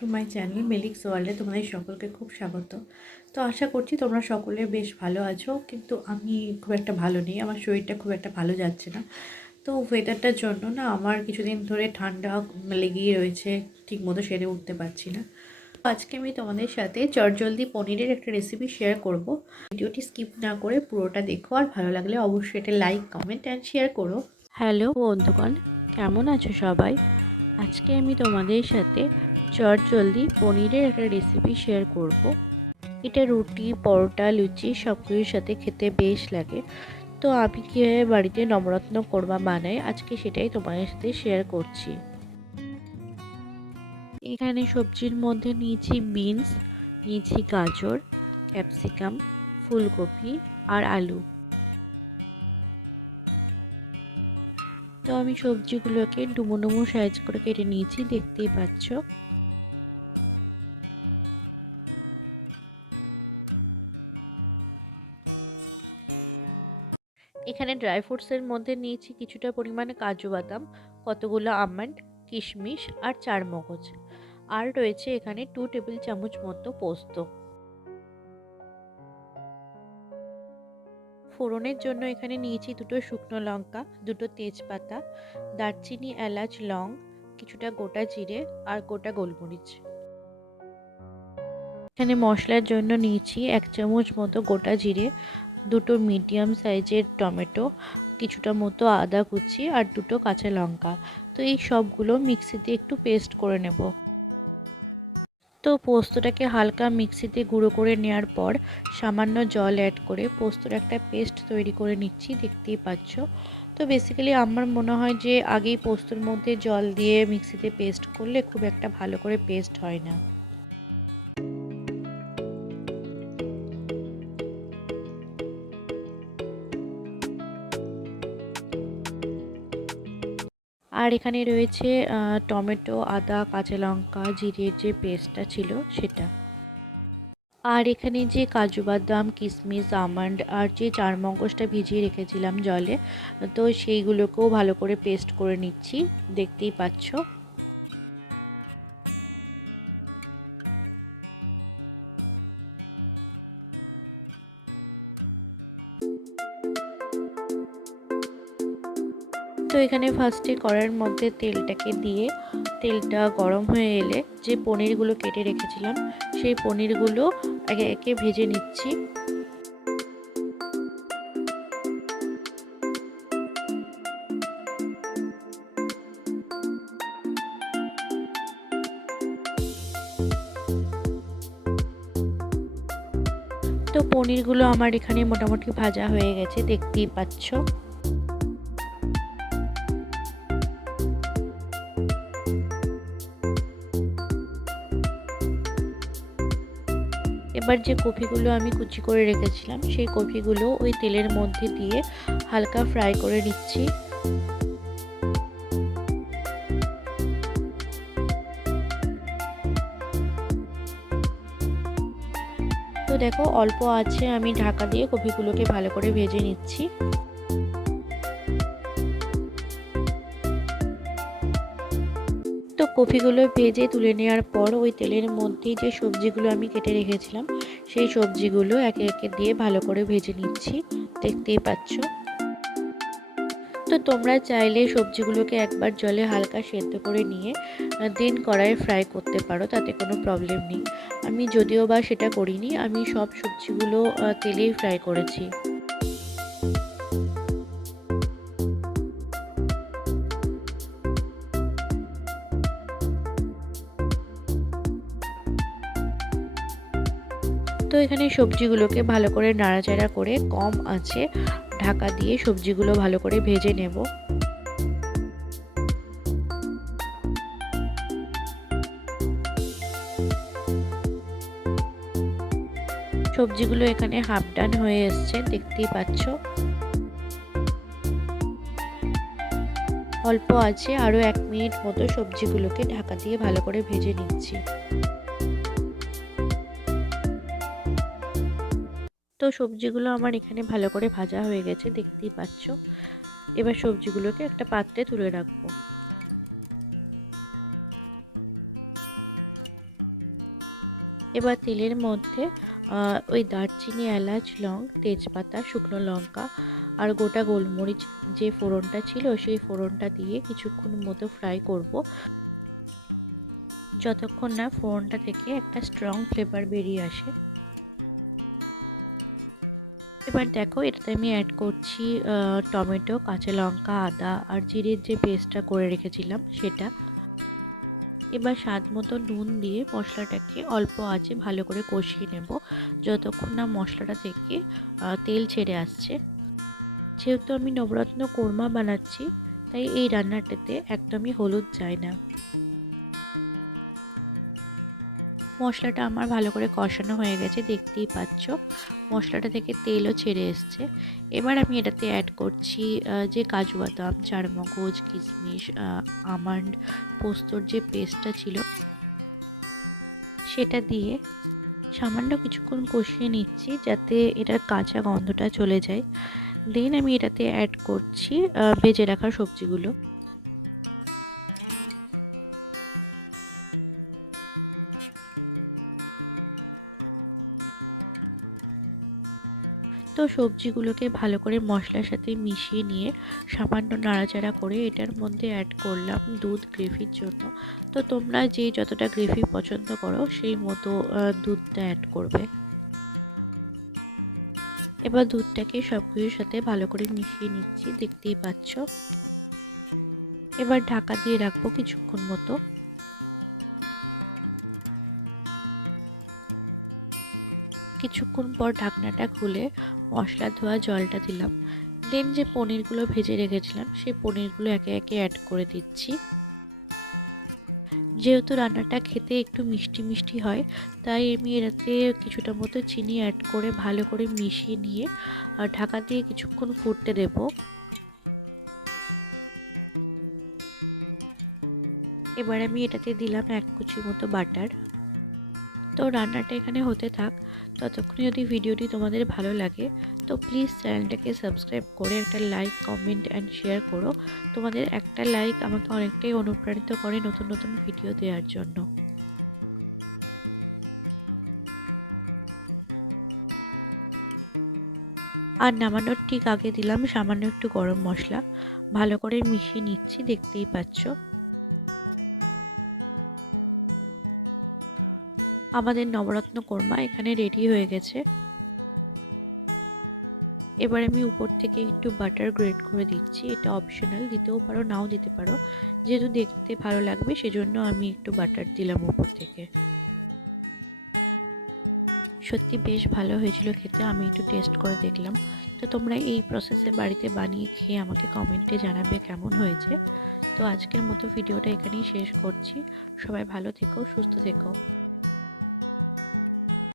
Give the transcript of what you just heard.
To my channel মিলিক'সওয়ার্ল্ডে তোমাদের সকলকে খুব স্বাগত। তো আশা করছি তোমরা সকলে বেশ ভালো আছো, কিন্তু আমি খুব একটা ভালো নেই। আমার শরীরটা খুব একটা ভালো যাচ্ছে না। তো ওয়েদারটার জন্য না আমার কিছুদিন ধরে ঠান্ডা লেগেই রয়েছে, ঠিকমতো সেরে উঠতে পারছি না। আজকে আমি তোমাদের সাথে চটজলদি পনিরের একটা রেসিপি শেয়ার করব। ভিডিওটি স্কিপ না করে পুরোটা দেখো, আর ভালো লাগলে অবশ্যই এটা লাইক, কমেন্ট অ্যান্ড শেয়ার করো। হ্যালো বন্ধুগণ, কেমন আছো সবাই? আজকে আমি তোমাদের সাথে চটজলদি পনিরের একটা রেসিপি শেয়ার করব। এটা রুটি, পরোটা, লুচি সব কিছুর সাথে খেতে বেশ লাগে। তো আমি কীভাবে বাড়িতে নবরত্ন কোরমা বানাই আজকে সেটাই তোমাদের সাথে শেয়ার করছি। এখানে সবজির মধ্যে নিয়েছি বিনস, নিয়েছি গাজর, ক্যাপসিকাম, ফুলকপি আর আলু। তো আমি সবজিগুলোকে ডুমো ডুমো সাইজ করে কেটে নিয়েছি, দেখতেই পাচ্ছ। এখানে ড্রাই ফ্রুটসের মধ্যে নিয়েছি কিছুটা পরিমাণে কাজু বাদাম, কতগুলো আমন্ড, কিশমিশ আর চারমগজ। আর রয়েছে এখানে 2 টেবিল চামচ মতো পোস্ত। ফোড়নের জন্য এখানে নিয়েছি 2টো শুকনো লঙ্কা, 2টো তেজপাতা, দারচিনি, এলাচ, লং, কিছুটা গোটা জিরে আর গোটা গোলমরিচ। এখানে মশলার জন্য নিয়েছি 1 চামচ মতো গোটা জিরে, 2টো মিডিয়াম সাইজের টমেটো, কিছুটা মতো আদা কুচি আর 2টো কাঁচা লঙ্কা। তো এই সবগুলো মিক্সিতে একটু পেস্ট করে নেব। তো পোস্তটাকে হালকা মিক্সিতে গুঁড়ো করে নেওয়ার পর সামান্য জল অ্যাড করে পোস্তর একটা পেস্ট তৈরি করে নিচ্ছি, দেখতেই পাচ্ছ। তো বেসিক্যালি আমার মনে হয় যে আগেই পোস্তর মধ্যে জল দিয়ে মিক্সিতে পেস্ট করলে খুব একটা ভালো করে পেস্ট হয় না। আর এখানে রয়েছে টমেটো, আদা, কাঁচা লঙ্কা, জিরের যে পেস্টটা ছিল সেটা। আর এখানে যে কাজু বাদাম, কিশমিশ, আমন্ড আর যে চারমগজটা ভিজিয়ে রেখেছিলাম জলে, তো সেইগুলোকেও ভালো করে পেস্ট করে নিচ্ছি, দেখতেই পাচ্ছ। তো এখানে ফার্স্টে কড়াইয়ের মধ্যে তেলটাকে দিয়ে তেলটা গরম হয়ে এলে যে পনিরগুলো কেটে রেখেছিলাম সেই পনিরগুলো একে একে ভেজে নিচ্ছি। তো পনিরগুলো আমার এখানে মোটামুটি ভাজা হয়ে গেছে, দেখতেই পাচ্ছ। এবার যে কপিগুলো আমি কুচি করে রেখেছিলাম সেই কপিগুলো ওই তেলের মধ্যে দিয়ে হালকা ফ্রাই করে নিচ্ছি। তো দেখো অল্প আছে আমি ঢাকা দিয়ে কপিগুলোকে ভালো করে ভেজে নিচ্ছি। তো কপিগুলো ভেজে তুলে নেওয়ার পর ওই তেলের মধ্যেই যে সবজিগুলো আমি কেটে রেখেছিলাম সেই সবজিগুলো একে একে দিয়ে ভালো করে ভেজে নিচ্ছি, দেখতেই পাচ্ছ। তো তোমরা চাইলে সবজিগুলোকে একবার জলে হালকা সেদ্ধ করে নিয়ে দেন কড়াইয়ে ফ্রাই করতে পারো, তাতে কোনো প্রবলেম নেই। আমি যদিও বা সেটা করিনি, আমি সব সবজিগুলো তেলেই ফ্রাই করেছি। তো এখানে সবজিগুলোকে ভালো করে নাড়াচাড়া করে কম আঁচে ঢাকা দিয়ে সবজিগুলো ভালো করে ভেজে নেব। সবজিগুলো এখানে হাফ ডান হয়ে এসছে, দেখতেই পাচ্ছ। অল্প আছে আরও 1 মিনিট মতো সবজিগুলোকে ঢাকা দিয়ে ভালো করে ভেজে নিচ্ছি। তো সবজিগুলো আমার এখানে ভালো করে ভাজা হয়ে গেছে, দেখতেই পাচ্ছ। এবার সবজিগুলোকে একটা পাত্রে তুলে রাখবো। এবার তেলের মধ্যে ওই দারচিনি, এলাচ, লং, তেজপাতা, শুকনো লঙ্কা আর গোটা গোলমরিচ যে ফোড়নটা ছিল সেই ফোড়নটা দিয়ে কিছুক্ষণ মতো ফ্রাই করব, যতক্ষণ না ফোড়নটা থেকে একটা স্ট্রং ফ্লেভার বেরিয়ে আসে। এবার দেখো এটাতে আমি অ্যাড করছি টমেটো, কাঁচা লঙ্কা, আদা আর জিরের যে পেস্টটা করে রেখেছিলাম সেটা। এবার স্বাদ মতো নুন দিয়ে মশলাটাকে অল্প আঁচে ভালো করে কষিয়ে নেব যতক্ষণ না মশলাটা থেকে তেল ছেড়ে আসছে। যেহেতু আমি নবরত্ন কোরমা বানাচ্ছি তাই এই রান্নাটাতে একদমই হলুদ যায় না। মশলাটা আমার ভালো করে কষানো হয়ে গেছে, দেখতেই পাচ্ছ মশলাটা থেকে তেলও ছেড়ে এসছে। এবার আমি এটাতে অ্যাড করছি যে কাজু বাদাম, চারমগজ, কিশমিশ, আমন্ড, পোস্তর যে পেস্টটা ছিল সেটা দিয়ে সামান্য কিছুক্ষণ কষিয়ে নিচ্ছি যাতে এটার কাঁচা গন্ধটা চলে যায়। দেন আমি এটাতে অ্যাড করছি ভেজে রাখা সবজিগুলো। তো সবজিগুলোকে ভালো করে মশলার সাথে মিশিয়ে নিয়ে সামান্য নাড়াচাড়া করে এটার মধ্যে অ্যাড করলাম দুধ গ্রেভির জন্য। তো তোমরা যে যতটা গ্রেভি পছন্দ করো সেই মতো দুধটা অ্যাড করবে। এবার দুধটাকে সব কিছুর সাথে ভালো করে মিশিয়ে নিচ্ছি, দেখতেই পাচ্ছ। এবার ঢাকা দিয়ে রাখবো কিছুক্ষণ মতো। কিছুক্ষণ পর ঢাকনাটা খুলে মশলা ধোয়া জলটা দিলাম। দেন যে পনিরগুলো ভেজে রেখেছিলাম সেই পনিরগুলো একে একে অ্যাড করে দিচ্ছি। যেহেতু রান্নাটা খেতে একটু মিষ্টি মিষ্টি হয় তাই আমি এটাতে কিছুটা মতো চিনি অ্যাড করে ভালো করে মিশিয়ে নিয়ে ঢাকা দিয়ে কিছুক্ষণ ফুটতে দেব। এবার আমি এটাতে দিলাম 1 কুচি মতো বাটার। তো রান্নাটা এখানে হতে থাক, ততক্ষণে যদি ভিডিওটি তোমাদের ভালো লাগে তো প্লিজ চ্যানেলটাকে সাবস্ক্রাইব করে একটা লাইক, কমেন্ট অ্যান্ড শেয়ার করো। তোমাদের একটা লাইক আমাকে অনেকটাই অনুপ্রাণিত করে নতুন নতুন ভিডিও দেওয়ার জন্য। আর নামানোর ঠিক আগে দিলাম সামান্য একটু গরম মশলা, ভালো করে মিশিয়ে নিচ্ছি, দেখতেই পাচ্ছ। আমাদের নবরত্ন কোরমা এখানে রেডি হয়ে গেছে। এবার আমি উপর থেকে একটু বাটার গ্রেট করে দিচ্ছি, এটা অপশনাল, দিতেও পারো নাও দিতে পারো, যেহেতু দেখতে ভালো লাগবে সেজন্য আমি একটু বাটার দিলাম উপর থেকে। সত্যি বেশ ভালো হয়েছিল খেতে, আমি একটু টেস্ট করে দেখলাম। তো তোমরা এই প্রসেসে বাড়িতে বানিয়ে খেয়ে আমাকে কমেন্টে জানাবে কেমন হয়েছে। তো আজকের মতো ভিডিওটা এখানেই শেষ করছি। সবাই ভালো থেকো, সুস্থ থেকো।